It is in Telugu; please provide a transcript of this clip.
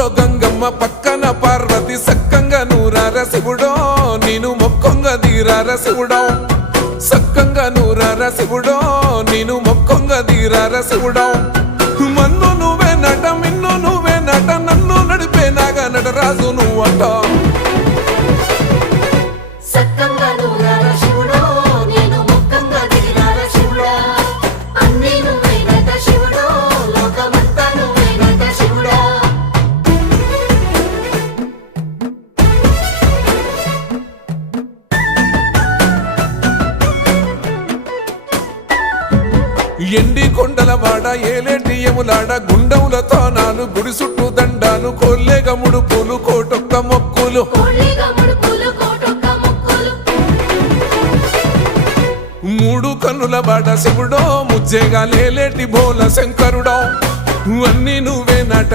ఊర్లో గంగమ్మ పక్కన పార్వతి సక్కంగా నూరార శివుడో నేను మొక్కొంగ దీరార శివుడో సక్కంగా నూరార శివుడో నేను మొక్కొంగ దీరార శివుడో మన్ను నువ్వే నట మిన్ను నువ్వే నట నన్ను నడిపే నాగా నటరాజు నువ్వంట ఎండి కొండల వాడ ఏలేటి యములాడ గుండములతో నాలు గుడి చుట్టూ దండాలు కోల్లేగ ముడుపులు కోటొక్క మొక్కులు మూడు కన్నుల వాడ శివుడో ముజ్జేగా లేలేటి బోల శంకరుడో అన్నీ నువ్వే నట